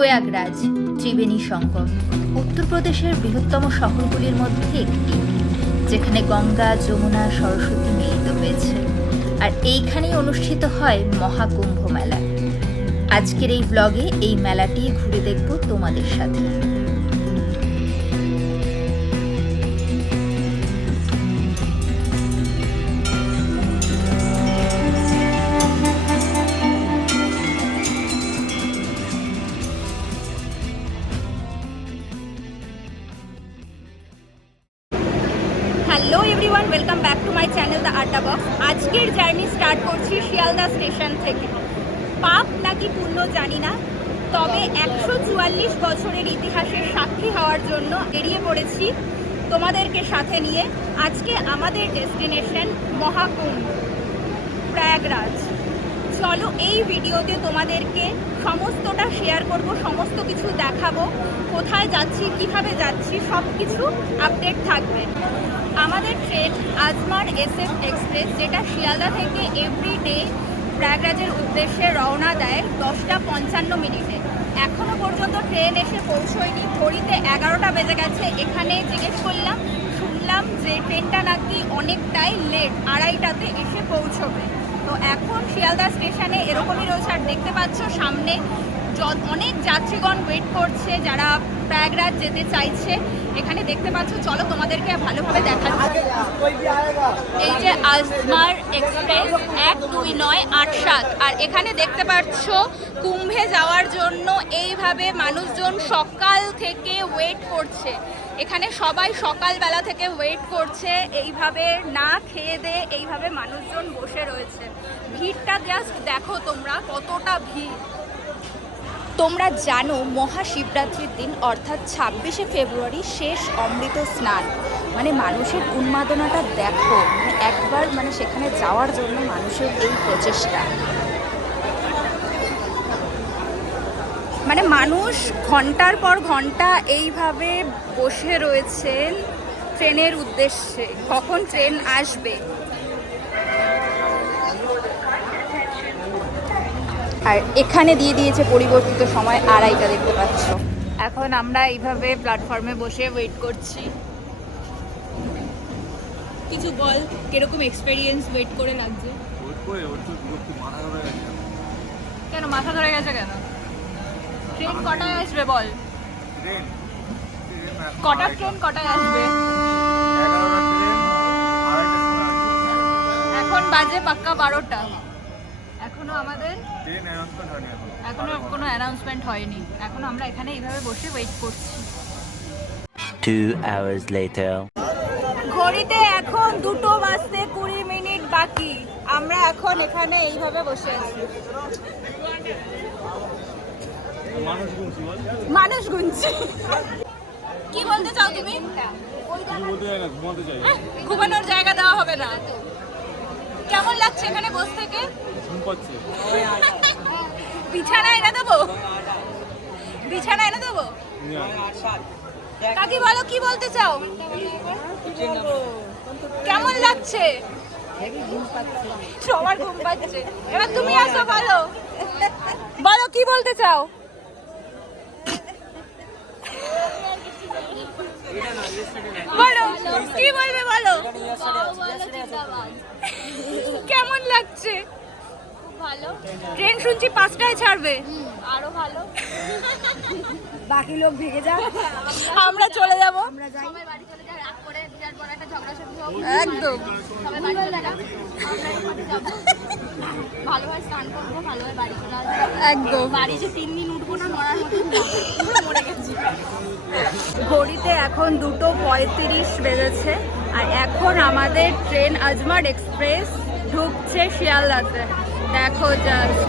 প্রয়াগরাজ ত্রিবেণী সঙ্গম উত্তরপ্রদেশের বৃহত্তম শহরগুলির মধ্যে একটি, যেখানে গঙ্গা, যমুনা, সরস্বতী মিলিত হয়েছে। আর এইখানেই অনুষ্ঠিত হয় মহাকুম্ভ মেলা। আজকের এই ব্লগে এই মেলাটি ঘুরে দেখব তোমাদের সাথে। Hello everyone, welcome back to my channel the আড্ডা বক্স। আজকের জার্নি স্টার্ট করছি শিয়ালদা স্টেশন থেকে। পাপ নাকি পুণ্য জানি না, তবে 144 বছরের ইতিহাসের সাক্ষী হওয়ার জন্য বেরিয়ে পড়েছি তোমাদেরকে সাথে নিয়ে। আজকে আমাদের ডেস্টিনেশন মহাকুম্ভ, প্রয়াগরাজ। চলো এই ভিডিওতে তোমাদেরকে সমস্তটা শেয়ার করব, সমস্ত কিছু দেখাবো, কোথায় যাচ্ছি, কিভাবে যাচ্ছি, সব কিছু আপডেট থাকবে। আমাদের ট্রেন আজমার SF এক্সপ্রেস, যেটা শিয়ালদা থেকে এভরিডে প্রয়াগরাজের উদ্দেশ্যে রওনা দেয় 10টা 55 এখনও পর্যন্ত ট্রেন এসে পৌঁছয়নি। ঘড়িতে 11টা বেজে গেছে। এখানে জিজ্ঞেস করলাম, শুনলাম যে ট্রেনটা নাকি অনেকটাই লেট, 2:30টাতে এসে পৌঁছবে। তো এখন শিয়ালদা স্টেশনে এরকমই রয়েছে। আর দেখতে পাচ্ছ সামনে অনেক যাত্রীগণ ওয়েট করছে, যারা প্রয়াগরাজ যেতে চাইছে। এখানে দেখতে পাচ্ছ, চলো তোমাদেরকে ভালোভাবে দেখাচ্ছি। এই যে আজমার এক্সপ্রেস 12987, আর এখানে দেখতে পাচ্ছ কুম্ভে যাওয়ার জন্য এইভাবে মানুষজন সকাল থেকে ওয়েট করছে। এখানে সবাই সকালবেলা থেকে ওয়েট করছে, এইভাবে না খেয়ে দিয়ে এইভাবে মানুষজন বসে রয়েছে। ভিড়টা জাস্ট দেখো তোমরা, কতটা ভিড়। তোমরা জানো মহাশিবরাত্রির দিন অর্থাৎ 26শে ফেব্রুয়ারি শেষ অমৃত স্নান। মানে মানুষের উন্মাদনাটা দেখো, একবার সেখানে যাওয়ার জন্য মানুষের এই প্রচেষ্টা। মানুষ ঘন্টার পর ঘন্টা এইভাবে বসে রয়েছেন ট্রেনের উদ্দেশ্যে, কখন ট্রেন আসবে। আর এখানে দিয়ে দিয়েছে পরিবর্তিত সময় 2:30টা, দেখতে পাচ্ছ। এখন আমরা এইভাবে প্ল্যাটফর্মে বসে ওয়েট করছি। কিছু বল, কিরকম এক্সপেরিয়েন্স ওয়েট করে লাগছে? কেন মাথা ধরে গেছে কেন? ট্রেন কটায় আসবে বল? ট্রেন কটায় আসবে? এখন বাজে পাক্কা 12টা। এখনো আমাদের এখনো কোনো অ্যানাউন্সমেন্ট হয়নি। এখন আমরা এখানে এইভাবে বসে ওয়েট করছি। 2 hours later. ঘড়িতে এখন 2:20 বাকি। আমরা এখন এখানে এইভাবে বসে আছি, মানুষ গুনছি। কি বলতে চাও তুমি? ঘুমানোর জায়গা দেওয়া হবে না? কেমন লাগছে এখানে বসে থেকে? বিছানা এনে দেবো? বিছানা এনে দেবো? কাকি বলো, কি বলতে চাও? কেমন লাগছে? সবার ঘুম পাচ্ছে। এবার তুমি আসো, বলো বলো কি বলতে চাও? বলো কি বলবে, বলো। কেমন লাগছে? ভালো। ট্রেন শুনছি 5টায় ছাড়বে। আরো ভালো। বাকি লোক ভেগে যাক, আমরা চলে যাব। সবাই বাড়ি চলে যায়, রাগ করে বিরাট বড় একটা ঝগড়া শুরু হবে। একদম সবাই বাড়ি চলে যাবে। ভালোভাবে স্নান করবো, ভালোভাবে বাড়ি চলে আসবো। একদম। বাড়ি যে 3 দিন উঠবো না, মরার মতো মরে গেছি। ঘড়িতে এখন 2:35 বেজেছে, আর এখন আমাদের ট্রেন আজমার এক্সপ্রেস ঢুকছে শিয়ালদাতে। দেখো জাস্ট।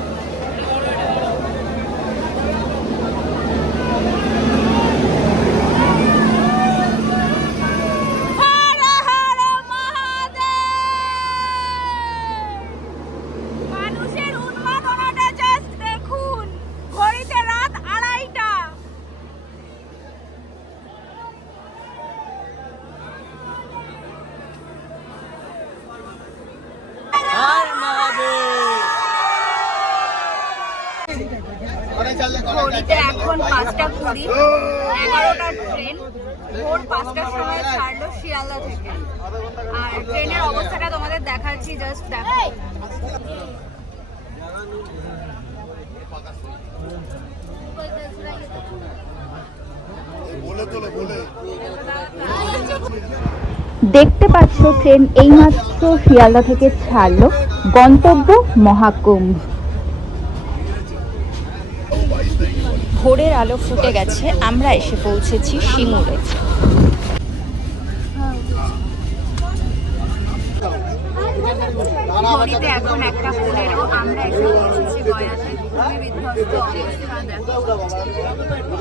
মানুষের উন্মাদনাটা জাস্ট দেখুন। ঘড়িতে রাত 2:30। ঘড়িতে এখন 5:20, 11টার ট্রেন। ভোর 5টার সময় ছাড়লো শিয়ালদা থেকে। আর ট্রেনের অবস্থাটা তোমাদের দেখাচ্ছি, জাস্ট দেখো। দেখতে পাচ্ছ ট্রেন এইমাত্র শিয়ালদা থেকে ছাড়লো, গন্তব্য মহাকুম্ভ। ভোরের আলো ফুটে গেছে, আমরা এসে পৌঁছেছি সিঙ্গুরে। ঘড়িতে এখন 1:15, আমরা এসে পৌঁছেছি গয়াতে। খুবই বিধ্বস্ত অবস্থা দেখো।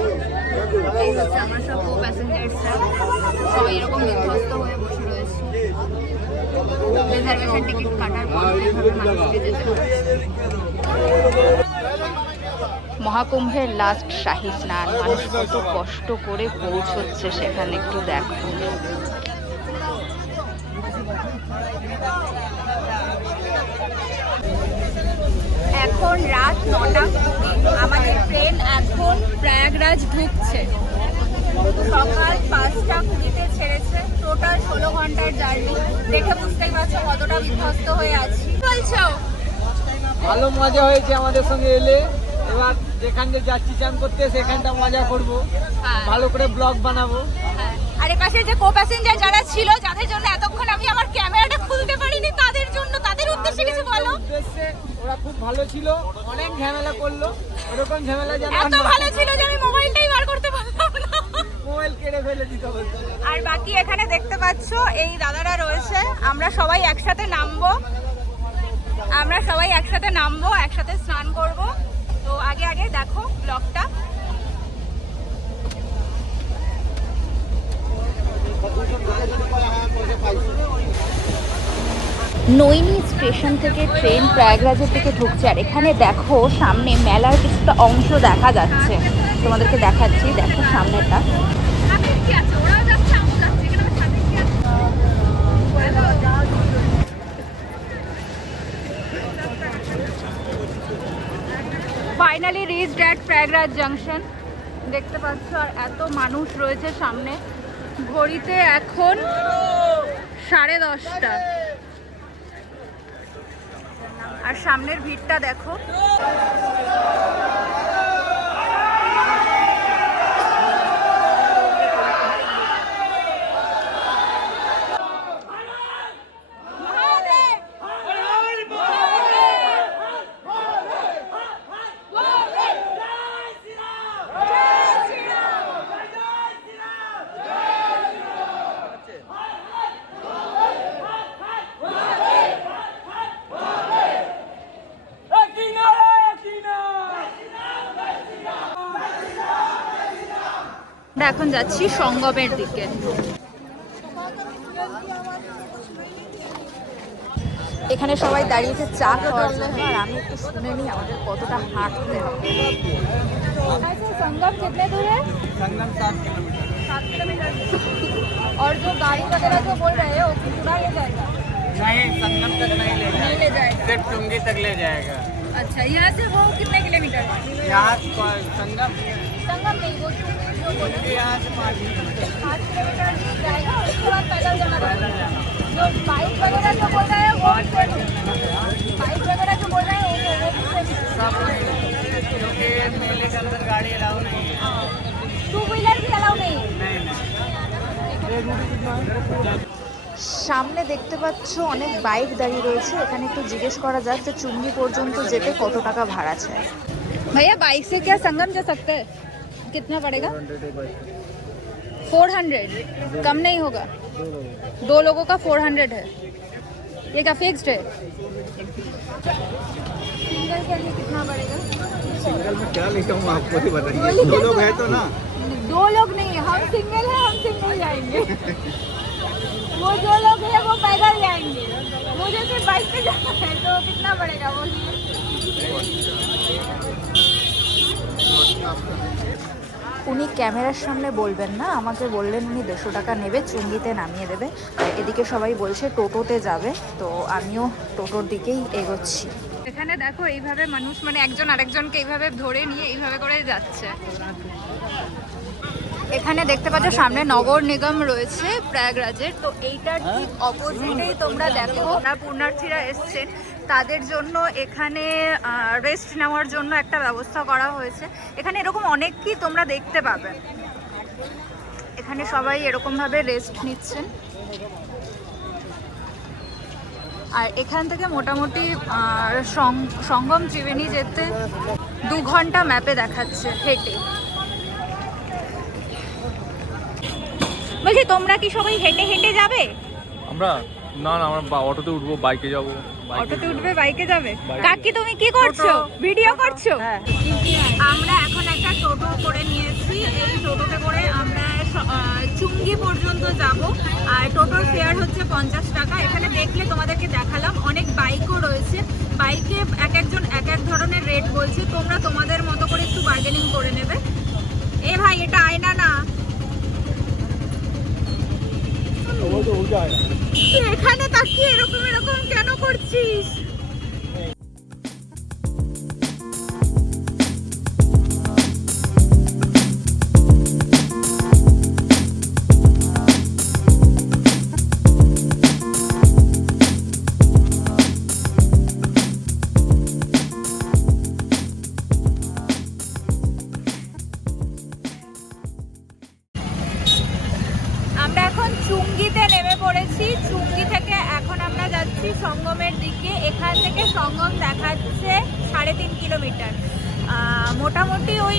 এই হচ্ছে আমরা সব কো প্যাসেঞ্জার্সরা, সবাই এরকম বিধ্বস্ত হয়ে বসে রয়েছে। রিজার্ভেশন টিকিট কাটার পর মানুষকে যেতে হচ্ছে। মহাকুম্ভের লাস্ট শাহী স্নান, মানুষ কত কষ্ট করে পৌঁছচ্ছে সেখানে, একটু দেখো। এখন রাত 9:20, আমাদের ট্রেন এখন প্রয়াগরাজ ঢুকছে। সকাল 5:20 ছেড়েছে। টোটাল 16 ঘন্টার জার্নি। দেখে বুঝতেই পারছো কতটা বিধ্বস্ত হয়ে আছি। বলছো ভালো মজা হয়েছে আমাদের সঙ্গে এলে। এবার যেখানে যাচ্ছি চান করতে সেখানটা মজা করব, ভালো করে ব্লগ বানাবো। আর এপাশে যে কো প্যাসেঞ্জার যারা ছিল, যাদের জন্য এতক্ষণ আমি আমার ক্যামেরাটা খুলতে পারিনি, তাদের জন্য, তাদের উদ্দেশ্যে কিছু বলো। উদ্দেশ্যে ওরা খুব ভালো ছিল, অনেক ঝামেলা করলো। এরকম ঝামেলা যেন এত ভালো ছিল যে আমি মোবাইলটাই বার করতে পারলাম না। মোবাইল কেড়ে ফেলে দিতে বলতো। আর বাকি এখানে দেখতে পাচ্ছো এই দাদারা রয়েছে। আমরা সবাই একসাথে নামবো, একসাথে স্নান করব। তো আগে আগে দেখো ব্লগটা। নৈনি স্টেশন থেকে ট্রেন প্রয়াগরাজের দিকে ঢুকছে। আর এখানে দেখো সামনে মেলার কিছুটা অংশ দেখা যাচ্ছে, তোমাদেরকে দেখাচ্ছি, দেখো সামনেটা। Finally reached at Prayagraj junction, দেখতে পাচ্ছ। আর এত মানুষ রয়েছে সামনে। ঘড়িতে এখন 10:30, আর সামনের ভিড়টা দেখো। আমরা এখন যাচ্ছি সঙ্গমের দিকে। এখানে সবাই দাঁড়িয়েছে চা খাওয়ার জন্য। আর আমি একটু শুনে নিই আমাদের কতটা হাঁটতে হবে। संगम कितने दूर है? संगम 7 किलोमीटर। 7 किलोमीटर। और जो गाड़ी वगैरह जो बोल रहे हैं वो पूरा ले जाएगा? नहीं, संगम तक नहीं ले नहीं ले जाएगा। सिर्फ टुंगी तक ले जाएगा। अच्छा, यहाँ से वो कितने किलोमीटर है? यहाँ संगम संगम नहीं, वो जो बोल रहे हैं यहाँ से 5 किलोमीटर 5 किलोमीटर जाएगा और उसके बाद पैदल जाना पड़ेगा। जो बाइक वगैरह जो बोल रहे हैं वो बाइक वगैरह जो बोल रहे हैं वो सब नहीं, क्योंकि मेले के अंदर गाड़ी अलाउ नहीं है। 2 व्हीलर भी अलाउ नहीं है। সামনে দেখতে পাচ্ছ অনেক বাইক দাঁড়িয়ে রয়েছে। এখানে একটু জিজ্ঞেস করা যাক যে চুঙ্গি পর্যন্ত যেতে কত টাকা ভাড়া চায়। भैया बाइक से क्या संगम जा सकते हैं? कितना पड़ेगा? 400। कम नहीं होगा? 2 लोगों का 400 है। ये क्या फिक्स्ड है? सिंगल के लिए कितना पड़ेगा? सिंगल में क्या लिखा हूँ आपको ही बताइए। 2 लोग हैं तो ना। 2 लोग नहीं है, हम सिंगल है, हम सिंगल जाएंगे। वो 2 लोग हैं वो पैदल जाएंगे। मुझे सिर्फ बाइक पे जाना है, तो कितना पड़ेगा वो? উনি ক্যামেরার সামনে বলবেন না, আমাকে বললেন উনি 150 টাকা নেবে, চুঙ্গিতে নামিয়ে দেবে। আর এদিকে সবাই বলছে টোটোতে যাবে, তো আমিও টোটোর দিকেই এগোচ্ছি। এখানে দেখো এইভাবে মানুষ মানে একজন আরেকজনকে এইভাবে ধরে নিয়ে এইভাবে করে যাচ্ছে। এখানে দেখতে পাচ্ছ সামনে নগর নিগম রয়েছে প্রয়াগরাজের, তো এইটার ঠিক অপোজিটেই তোমরা দেখো পুণ্যার্থীরা এসছেন, তাদের জন্য এখানে রেস্ট নেওয়ার জন্য একটা ব্যবস্থা করা হয়েছে। এখানে এরকম অনেক কি তোমরা দেখতে পাবে, এখানে সবাই এরকমভাবে রেস্ট নিচ্ছেন। আর এখান থেকে মোটামুটি সঙ্গম ত্রিবেণী যেতে 2 ঘন্টা ম্যাপে দেখাচ্ছে হেঁটে। বলছি তোমরা কি সবাই হেঁটে হেঁটে যাবে? আমরা না আমরা অটোতে উঠবো, বাইকে যাবো। অটোতে উঠবে, বাইকে যাবে? কাকি তুমি কি করছো? ভিডিও করছো? আমরা এখন একটা টোটো করে নিয়েছি, এই টোটোতে করে আমরা চুঙ্গি পর্যন্ত যাব। আর টোটোর ফেয়ার হচ্ছে 50 টাকা। এখানে দেখলে তোমাদেরকে দেখালাম অনেক বাইকও রয়েছে, বাইকে এক একজন এক এক ধরনের রেট বলছে, তোমরা তোমাদের মতো করে একটু বার্গেনিং করে নেবে। এ ভাই এটা আয়না না, এখানে তাকিয়ে এরকম এরকম কেন করছিস? আমরা এখন চুঙ্গিতে নেমে পড়েছি। চুঙ্গি থেকে এখন আমরা যাচ্ছি সঙ্গমের দিকে। এখান থেকে সঙ্গম দেখাচ্ছে 3.5 কিলোমিটার, মোটামুটি ওই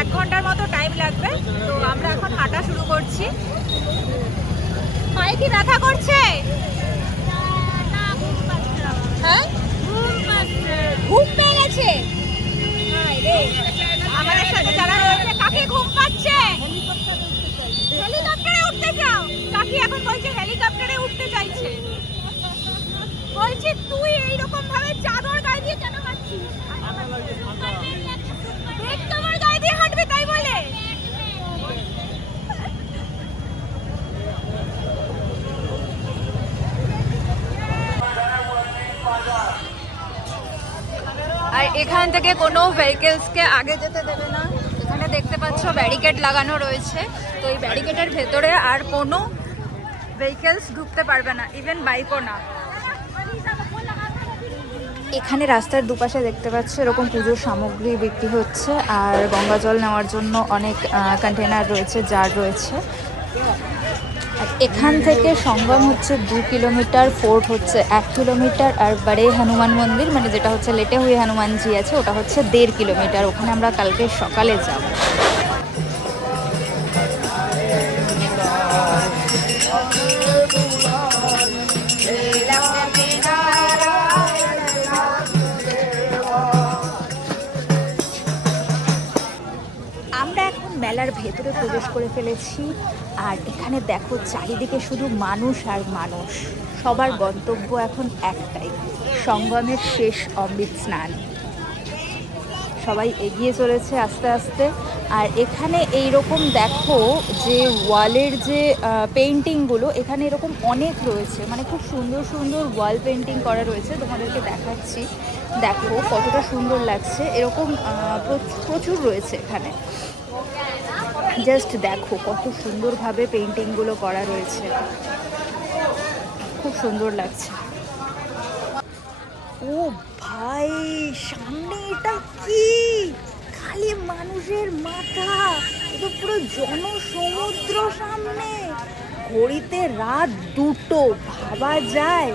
1 ঘন্টার মতো টাইম লাগবে। তো আমরা এখন হাঁটা শুরু করছি। পায়ে কি ব্যথা করছে? হ্যাঁ ঘুম পেয়ে গেছে। আমাদের সাথে যারা রয়েছে, কাকে ঘুম পাচ্ছে? হেলিকপ্টারে উঠতে চাও? কাকি এখন বলছে হেলিকপ্টারে উঠতে চাইছে। বলছি তুই এইরকম ভাবে চাদর গায়ে দিয়ে কেন হাঁটছিস? দেখ তোমার গায়ে দিয়ে হাঁটবে তাই বলে। আর এখান থেকে কোনো ভেহিকেলসকে আগে যেতে দেবে না। এখানে দেখতে পাচ্ছ ব্যারিকেড লাগানো রয়েছে, তো এই ব্যারিকেডের ভেতরে আর কোনো ভেহিকেলস ঢুকতে পারবে না, ইভেন বাইকও না। এখানে রাস্তার দুপাশে দেখতে পাচ্ছ এরকম পুজোর সামগ্রী বিক্রি হচ্ছে, আর গঙ্গা জল নেওয়ার জন্য অনেক কন্টেনার রয়েছে, জার রয়েছে। আর এখান থেকে সঙ্গম হচ্ছে 2 কিলোমিটার, ফোর্ট হচ্ছে 1 কিলোমিটার, আর বড়ে হনুমান মন্দির মানে যেটা হচ্ছে লেটে হুয়ে হনুমানজি আছে ওটা হচ্ছে 1.5 কিলোমিটার। ওখানে আমরা কালকে সকালে যাব। আমরা এখন মেলার ভেতরে প্রবেশ করে ফেলেছি, আর এখানে দেখো চারিদিকে শুধু মানুষ আর মানুষ। সবার গন্তব্য এখন একটাই, সঙ্গমের শেষ অমৃত স্নান। সবাই এগিয়ে চলেছে আস্তে আস্তে। আর এখানে এইরকম দেখো যে ওয়ালের যে পেন্টিংগুলো এখানে এরকম অনেক রয়েছে, মানে খুব সুন্দর সুন্দর ওয়াল পেন্টিং করা রয়েছে, তোমাদেরকে দেখাচ্ছি। দেখো কতটা সুন্দর লাগছে, এরকম প্রচুর রয়েছে এখানে। জাস্ট দেখো কত সুন্দরভাবে পেন্টিংগুলো করা রয়েছে, খুব সুন্দর লাগছে। ও ভাই সামনে এটা কি? খালি মানুষের মাথা, এটা পুরো জনসমুদ্র সামনে। ঘড়িতে রাত 2টো, ভাবা যায়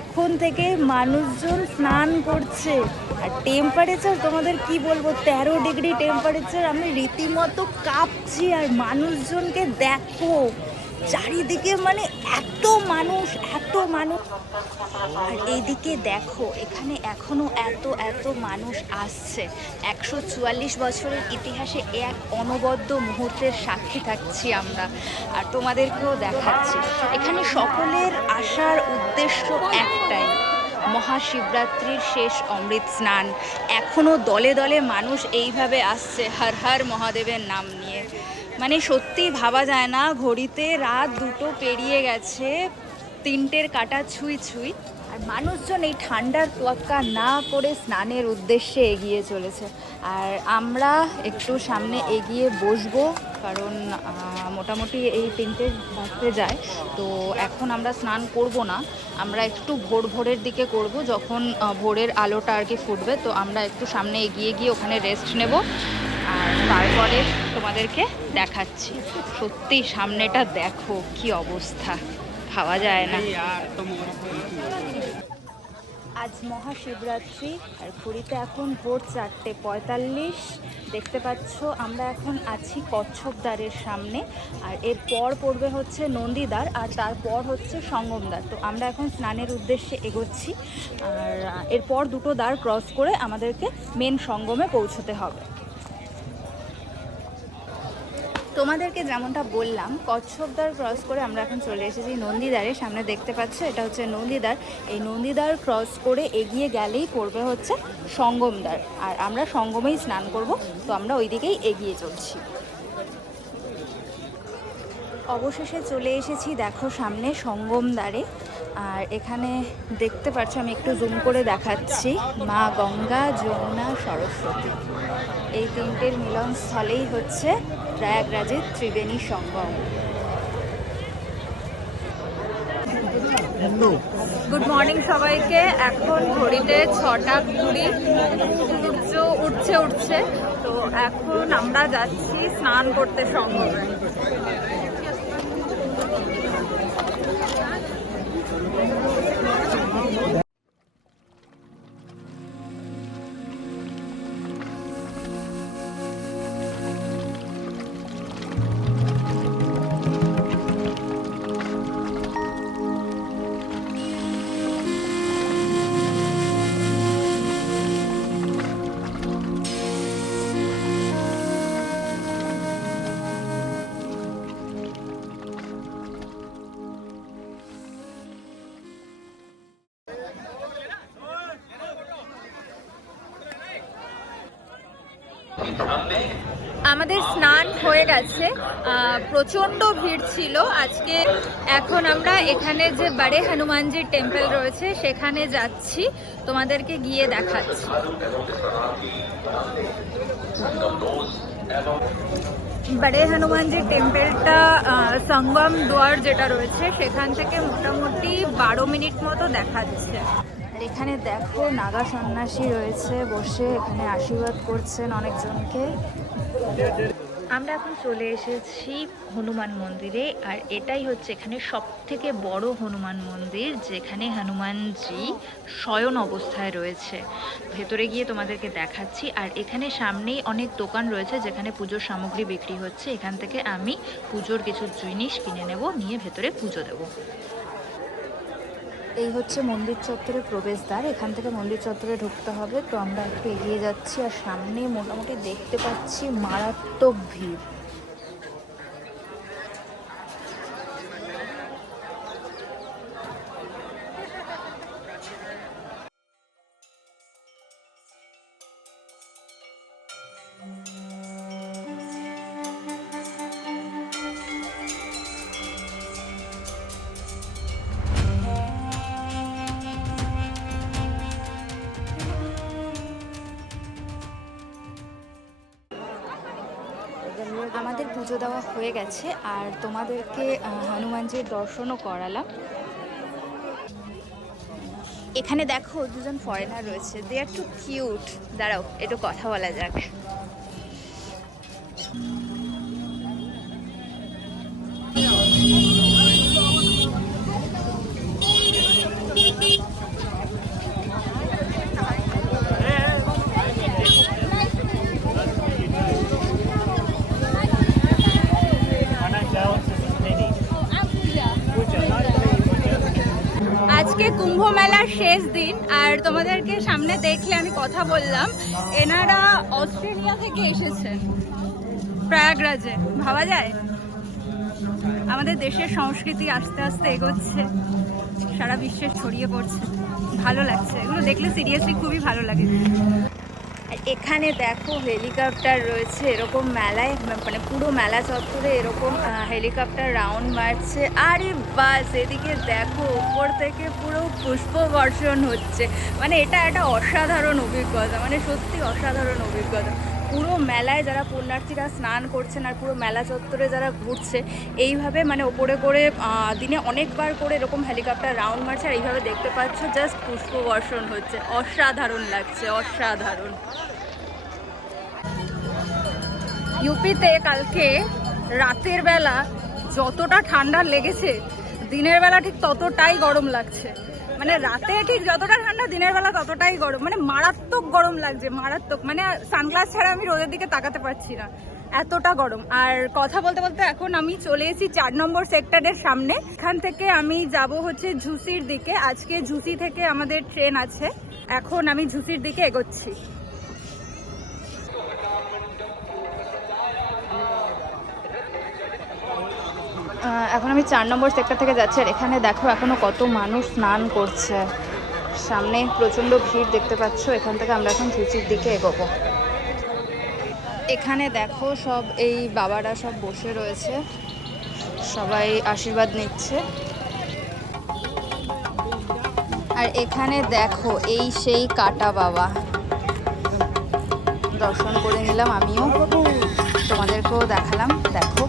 এখন থেকে মানুষজন স্নান করছে। আর টেম্পারেচার তোমাদের কি বলবো, 13 ডিগ্রি টেম্পারেচার। আমি রীতিমতো কাঁপছি। আর মানুষজনকে দেখো চারিদিকে, মানে এত মানুষ এত মানুষ। আর এইদিকে দেখো এখানে এখনো এত এত মানুষ আসছে। 144 বছরের ইতিহাসে এক অনবদ্য মুহূর্তের সাক্ষী থাকছি আমরা, আর তোমাদেরকেও দেখাচ্ছি। এখানে সকলের আসার উদ্দেশ্য একটাই, মহাশিবরাত্রির শেষ অমৃত স্নান। এখনও দলে দলে মানুষ এইভাবে আসছে হর হর মহাদেবের নাম নিয়ে। মানে সত্যি ভাবা যায় না, ঘড়িতে রাত 2টো পেরিয়ে গেছে, 3টের কাঁটা ছুঁই ছুঁই, আর মানুষজন এই ঠান্ডার তোয়াক্কা না করে স্নানের উদ্দেশ্যে এগিয়ে চলেছে। আর আমরা একটু সামনে এগিয়ে বসবো, কারণ মোটামুটি এই 3টে বাজতে যায়। তো এখন আমরা স্নান করব না, আমরা একটু ভোরের দিকে করব, যখন ভোরের আলোটা আর কি ফুটবে। তো আমরা একটু সামনে এগিয়ে গিয়ে ওখানে রেস্ট নেব, আর তারপরে তোমাদেরকে দেখাচ্ছি। সত্যি সামনেটা দেখো কি অবস্থা, ভাবা যায় না। আজ মহাশিবরাত্রি, আর ঘড়িতে এখন ভোর 4:45। দেখতে পাচ্ছ আমরা এখন আছি কচ্ছপদ্বারের সামনে, আর এরপর পড়বে হচ্ছে নন্দীদ্বার, আর তারপর হচ্ছে সঙ্গমদ্বার। তো আমরা এখন স্নানের উদ্দেশ্যে এগোচ্ছি, আর এরপর 2টো দ্বার ক্রস করে আমাদেরকে মেন সঙ্গমে পৌঁছতে হবে। তোমাদেরকে যেমনটা বললাম, কচ্ছপদ্বার ক্রস করে আমরা এখন চলে এসেছি নন্দীদ্বারের সামনে। দেখতে পাচ্ছ এটা হচ্ছে নন্দীদ্বার। এই নন্দীদ্বার ক্রস করে এগিয়ে গেলেই পড়বে হচ্ছে সঙ্গমদ্বার, আর আমরা সঙ্গমেই স্নান করব। তো আমরা ওই দিকেই এগিয়ে চলছি। অবশেষে চলে এসেছি দেখো সামনে সঙ্গমদ্বারে, আর এখানে দেখতে পাচ্ছ, আমি একটু জুম করে দেখাচ্ছি, মা গঙ্গা, যমুনা, সরস্বতী, এই 3টের মিলনস্থলেই হচ্ছে প্রয়াগরাজের ত্রিবেণী সঙ্গম। গুড মর্নিং সবাইকে। এখন ঘড়িতে 6:20, সূর্য উঠছে। তো এখন আমরা যাচ্ছি স্নান করতে সঙ্গমে। আমাদের স্নান হয়ে গেছে, প্রচণ্ড ভিড় ছিল আজকে। এখন আমরা এখানে যে বড়ে হনুমানজির টেম্পল রয়েছে সেখানে যাচ্ছি, তোমাদেরকে গিয়ে দেখাচ্ছি। বড়ে হনুমানজির টেম্পলটা সঙ্গম দ্বার যেটা রয়েছে সেখান থেকে মোটামুটি 12 মিনিট মতো দেখাচ্ছে। আর এখানে দেখো নাগা সন্ন্যাসী রয়েছে বসে, এখানে আশীর্বাদ করছেন অনেকজনকে। আমরা এখন চলে এসেছি হনুমান মন্দিরে, আর এটাই হচ্ছে এখানে সবথেকে বড় হনুমান মন্দির, যেখানে হনুমানজি শয়ন অবস্থায় রয়েছে। ভেতরে গিয়ে তোমাদেরকে দেখাচ্ছি। আর এখানে সামনেই অনেক দোকান রয়েছে যেখানে পুজোর সামগ্রী বিক্রি হচ্ছে। এখান থেকে আমি পুজোর কিছু জিনিস কিনে নেব, নিয়ে ভেতরে পুজো দেবো। এই হচ্ছে মন্দির চত্বরের প্রবেশদ্বার, এখান থেকে মন্দির চত্বরে ঢুকতে হবে। তো আমরা একটু এগিয়ে যাচ্ছি, আর সামনে মোটামুটি দেখতে পাচ্ছি মারাত্মক ভিড়। আমাদের পুজো দেওয়া হয়ে গেছে, আর তোমাদেরকে হনুমানজির দর্শনও করালাম। এখানে দেখো দুজন ফরেনার রয়েছে, দে আর টু কিউট। দাঁড়াও একটু কথা বলা যাক। আজকে কুম্ভ মেলার শেষ দিন, আর তোমাদেরকে সামনে দেখলে আমি কথা বললাম, এনারা অস্ট্রেলিয়া থেকে এসেছেন প্রয়াগরাজে। ভাবা যায় আমাদের দেশের সংস্কৃতি আস্তে আস্তে এগোচ্ছে, সারা বিশ্বে ছড়িয়ে পড়ছে। ভালো লাগছে, এগুলো দেখলে সিরিয়াসলি খুবই ভালো লাগে। আর এখানে দেখো হেলিকপ্টার রয়েছে এরকম মেলায়, মানে পুরো মেলা চত্বরে এরকম হেলিকপ্টার রাউন্ড মারছে। আরে বাস, এদিকে দেখো উপর থেকে পুরো পুষ্প বর্ষণ হচ্ছে। মানে এটা একটা অসাধারণ অভিজ্ঞতা, মানে সত্যি অসাধারণ অভিজ্ঞতা। পুরো মেলায় যারা পুণ্যার্থীরা স্নান করছেন আর পুরো মেলা চত্বরে যারা ঘুরছে, এইভাবে মানে ওপরে করে দিনে অনেকবার করে এরকম হেলিকপ্টার রাউন্ড মারছে। আর এইভাবে দেখতে পাচ্ছ জাস্ট পুষ্প বর্ষণ হচ্ছে, অসাধারণ লাগছে, অসাধারণ। ইউপিতে কালকে রাতের বেলা যতটা ঠান্ডা লেগেছে, দিনের বেলা ঠিক ততটাই গরম লাগছে। মানে রাতে ঠিক যতটা ঠান্ডা, দিনের বেলা ততটাই গরম, মানে মারাত্মক গরম লাগছে, মারাত্মক। মানে সানগ্লাস ছাড়া আমি রোদের দিকে তাকাতে পারছি না, এতটা গরম। আর কথা বলতে বলতে এখন আমি চলে এসেছি 4 নম্বর সেক্টরের সামনে। এখান থেকে আমি যাব হচ্ছে ঝুসির দিকে। আজকে ঝুসি থেকে আমাদের ট্রেন আছে, এখন আমি ঝুসির দিকে এগোচ্ছি। এখন আমি 4 নম্বর সেক্টর থেকে যাচ্ছি। আর এখানে দেখো এখনো কত মানুষ স্নান করছে, সামনে প্রচণ্ড ভিড় দেখতে পাচ্ছ। এখান থেকে আমরা এখন ঝুঁচির দিকে এগোবো। এখানে দেখো সব এই বাবারা সব বসে রয়েছে, সবাই আশীর্বাদ নিচ্ছে। আর এখানে দেখো এই সেই কাটা বাবা, দর্শন করে নিলাম আমিও, তোমাদেরকেও দেখালাম। দেখো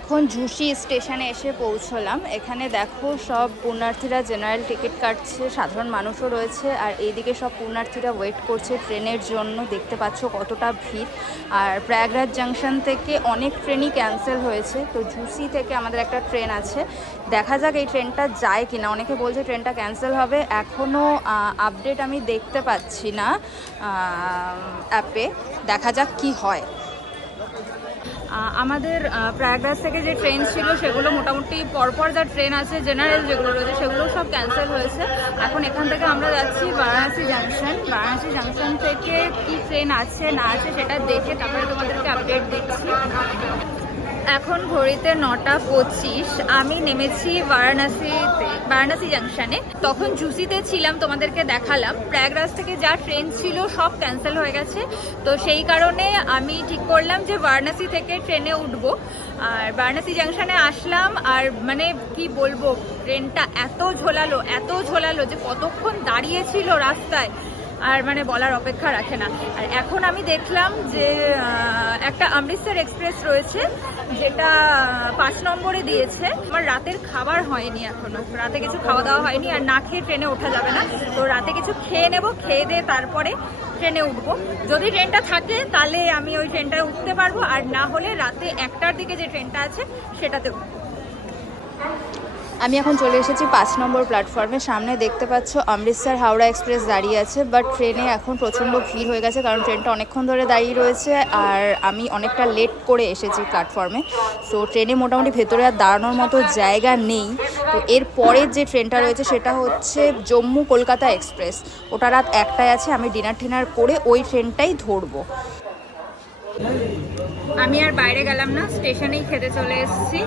এখন ঝুসি স্টেশনে এসে পৌঁছলাম। এখানে দেখো সব পুণ্যার্থীরা জেনারেল টিকিট কাটছে, সাধারণ মানুষও রয়েছে। আর এইদিকে সব পুণ্যার্থীরা ওয়েট করছে ট্রেনের জন্য, দেখতে পাচ্ছ কতটা ভিড়। আর প্রয়াগরাজ জাংশন থেকে অনেক ট্রেনই ক্যান্সেল হয়েছে, তো ঝুসি থেকে আমাদের একটা ট্রেন আছে, দেখা যাক এই ট্রেনটা যায় কিনা। অনেকে বলছে ট্রেনটা ক্যান্সেল হবে, এখনও আপডেট আমি দেখতে পাচ্ছি না অ্যাপে, দেখা যাক কি হয়। আমাদের প্রয়াগরাজ থেকে যে ট্রেন ছিল সেগুলো মোটামুটি পরপর যা ট্রেন আছে জেনারেল যেগুলো রয়েছে সেগুলো সব ক্যান্সেল হয়েছে। এখন এখান থেকে আমরা যাচ্ছি বারাণসী জাংশন। বারাণসী জাংশন থেকে কি ট্রেন আছে না আছে সেটা দেখে তারপরে তোমাদেরকে আপডেট দিচ্ছি। এখন ঘড়িতে 9:25, আমি নেমেছি বারাণসী জাংশনে। তখন ঝুসিতে ছিলাম, তোমাদেরকে দেখালাম। প্রয়াগরাজ থেকে যা ট্রেন ছিল সব ক্যান্সেল হয়ে গেছে, তো সেই কারণে আমি ঠিক করলাম যে বারাণসী থেকে ট্রেনে উঠবো। আর বারাণসী জাংশনে আসলাম, আর মানে কি বলবো, ট্রেনটা এত ঝোলালো যে কতক্ষণ দাঁড়িয়েছিল রাস্তায়, আর মানে বলার অপেক্ষা রাখে না। আর এখন আমি দেখলাম যে একটা অমৃতসর এক্সপ্রেস রয়েছে, যেটা 5 নম্বরে দিয়েছে। আমার রাতের খাবার হয়নি, এখনো রাতে কিছু খাওয়া দাওয়া হয়নি, আর না খেয়ে ট্রেনে ওঠা যাবে না। তো রাতে কিছু খেয়ে নেবো, খেয়ে দিয়ে তারপরে ট্রেনে উঠবো। যদি ট্রেনটা থাকে তাহলে আমি ওই ট্রেনটায় উঠতে পারবো, আর না হলে রাতে 1টার দিকে যে ট্রেনটা আছে সেটাতে উঠবো। আমি এখন চলে এসেছি 5 নম্বর প্ল্যাটফর্মে। সামনে দেখতে পাচ্ছ অমৃতসর হাওড়া এক্সপ্রেস দাঁড়িয়ে আছে, বাট ট্রেনে এখন প্রচণ্ড ভিড় হয়ে গেছে, কারণ ট্রেনটা অনেকক্ষণ ধরে দাঁড়িয়ে রয়েছে। আর আমি অনেকটা লেট করে এসেছি প্ল্যাটফর্মে, সো ট্রেনে মোটামুটি ভেতরে আর দাঁড়ানোর মতো জায়গা নেই। তো এর পরের যে ট্রেনটা রয়েছে সেটা হচ্ছে জম্মু কলকাতা এক্সপ্রেস, ওটা রাত 1টায় আছে। আমি ডিনার করে ওই ট্রেনটাই ধরবো। আমি আর বাইরে গেলাম না, স্টেশনেই খেতে চলে এসেছি।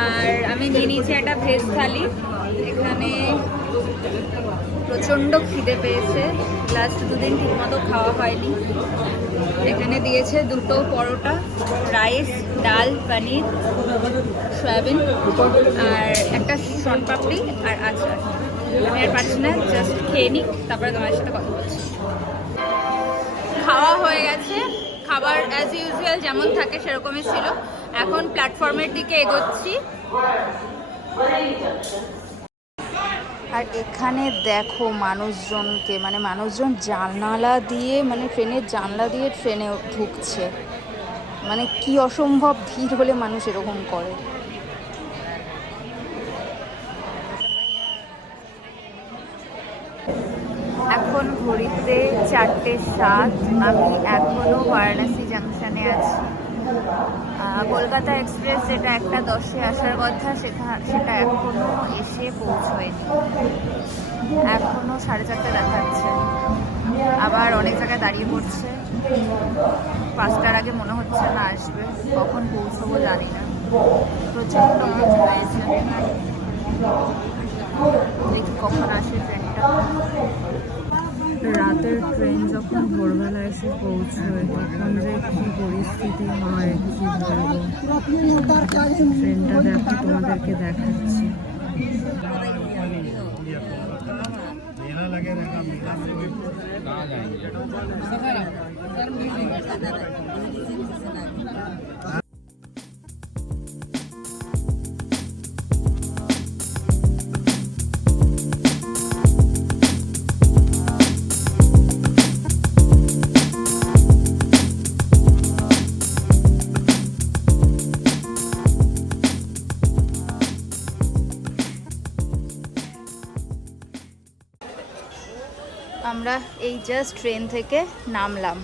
আর আমি নিয়ে নিয়েছি একটা ভেজ থালি। এখানে প্রচণ্ড খিদে পেয়েছে, লাস্ট 2 দিন ঠিকমতো খাওয়া হয়নি। এখানে দিয়েছে 2টো পরোটা, রাইস, ডাল, পনির, সয়াবিন, আর একটা শনপাপড়ি আর আচার। আমি আর পারছি না, জাস্ট খেয়ে নিই, তারপরে তোমার সাথে কথা বলছি। খাওয়া হয়ে গেছে, খাবার অ্যাজ ইউজুয়াল যেমন থাকে সেরকমই ছিল। এখন প্ল্যাটফর্মের দিকে এগোচ্ছি। আর এখানে দেখো মানুষজনকে, মানে মানুষজন জানালা দিয়ে, মানে ট্রেনের জানলা দিয়ে ট্রেনে ঢুকছে। মানে কি অসম্ভব ভিড় হলে মানুষ এরকম করে। এখন ঘড়িতে 4:07, আমি এখনও বারাণসী জাংশনে আছি। কলকাতা এক্সপ্রেস যেটা 1:10-এ আসার কথা সেটা এখনও এসে পৌঁছয়নি, এখনও 4:30 দেখাচ্ছে। আবার অনেক জায়গায় দাঁড়িয়ে পড়ছে, 5টার আগে মনে হচ্ছে না আসবে। কখন পৌঁছবো জানি না, প্রচণ্ড ভিড় হয়েছে। দেখি কখন আসে ট্রেনটা। রাতের ট্রেন যখন ভোরবেলা এসে পৌঁছয় তখন যে কি পরিস্থিতি হয় কি বলবো। ট্রেনটা দেখো তোমাদেরকে দেখাচ্ছি। আমরা এই জাস্ট ট্রেন থেকে নামলাম।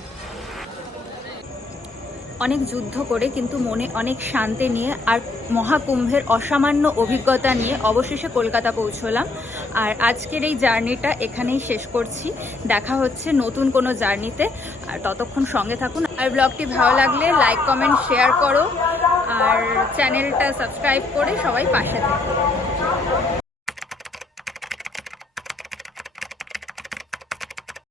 অনেক যুদ্ধ করে কিন্তু মনে অনেক শান্তি নিয়ে আর মহাকুম্ভের অসামান্য অভিজ্ঞতা নিয়ে অবশেষে কলকাতা পৌঁছলাম। আর আজকের এই জার্নিটা এখানেই শেষ করছি। দেখা হচ্ছে নতুন কোনো জার্নিতে, আর ততক্ষণ সঙ্গে থাকুন। আর ব্লগটি ভালো লাগলে লাইক কমেন্ট শেয়ার করো, আর চ্যানেলটা সাবস্ক্রাইব করে সবাই পাশে থাকো।